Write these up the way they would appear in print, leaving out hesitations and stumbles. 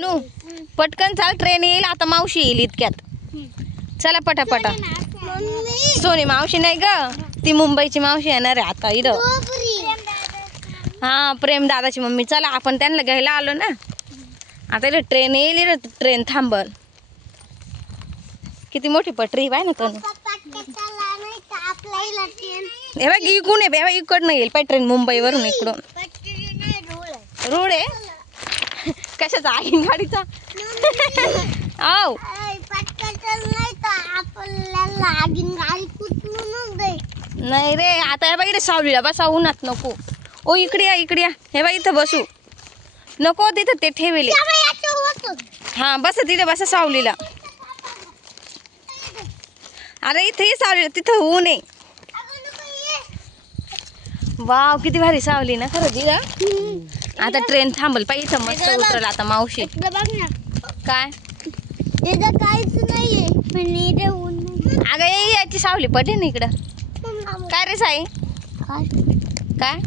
नु पटकन चाल, ट्रेन येईल आता, मावशी येईल इतक्यात. चला पटापटा. सोनी मावशी नाही ग, ती मुंबईची मावशी येणार आहे आता इथं. हा, प्रेम दादाची मम्मी. चला आपण त्यांना घ्यायला आलो ना आता. इथं ट्रेन येईल, इथं ट्रेन थांबल. किती मोठी पटरी पाय ना तनु. हे बघ इकडून आहे, बघ इकडनं येईल पाय ट्रेन, मुंबईवरून इकडून. रोड आहे कशाचा आहे गाडीचा. आव नाही रे, आता हे बघ इथे सावलीला बसा, उन्हात नको. ओ इकडे या, इकडे या. हे बघ इथं बसू नको, तिथं ते ठेवले. हा बस तिथे, बसा सावलीला. अरे इथे सावलीला, तिथं ऊन आहे. वाव किती भारी सावली ना खरं दिलं. आता ट्रेन थांबल पाहिजे, इथं मस्त उतरल आता मावशी. काय काहीच नाहीये, अगं ये याची सावली पडली ना इकडं. काय रे साई, काय?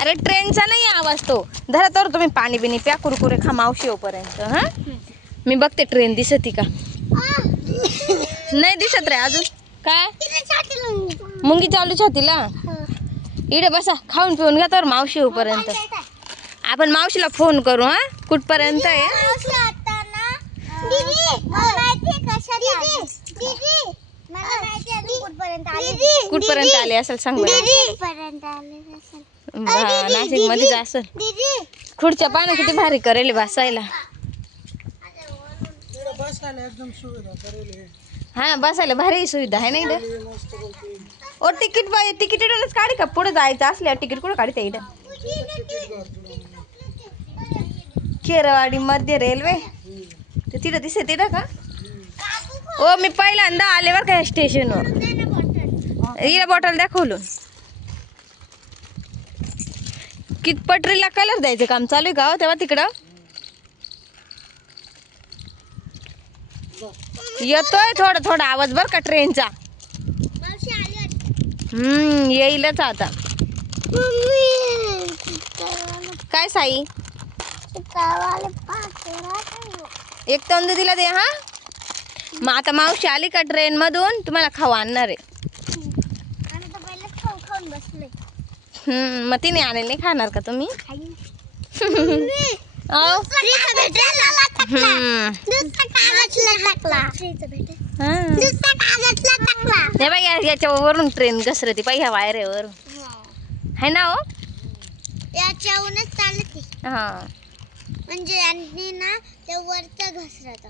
अरे ट्रेनचा नाही आवाज तो. धरा तर तुम्ही पाणी बिनी प्या, कुरकुरे खा मावशी येऊपर्यंत. हा मी बघते ट्रेन दिसती का. नाही दिसत रे अजून. काय मुंगी चालू छातीला. इकडे बसा, खाऊन पिऊन घ्या तर मावशी येऊपर्यंत. आपण मावशीला फोन करू. हा कुठपर्यंत आहे. कुठपर्यंत आले असेल सांग नाशिक मध्ये असेल. खुर्च्या पानं किती भारी करेल बसायला. हा बसायला भारी सुविधा आहे ना इथं. ओ तिकीट तिकीटच काढी का, पुढे जायचं असल्यावर तिकीट कुठं काढते इथं. खेरवाडी मध्य रेल्वे ते तिथं दिसते तिथं का. ओ मी पहिल्यांदा आले बरं का स्टेशनवर. हिला बॉटल दाखवलं. किती पटरीला कलर द्यायचं काम चालू आहे का तेव्हा तिकडं. येतोय थोडा थोडा आवाज बर का ट्रेनचा. येईलच आता. काय साई, एक तंदूर दिला दे. हा मग आता मावशी आली का ट्रेन मधून, तुम्हाला खाऊ आणणार आहे. मग तिने आणेल, नाही खाणार का तुम्ही. हे बाई याच्यावरून ट्रेन घसरती पाहिजे, ह्या वायरेवर है ना. हो याच्यावरूनच चालते. हा म्हणजे आणि ना ते वरचं घसरत.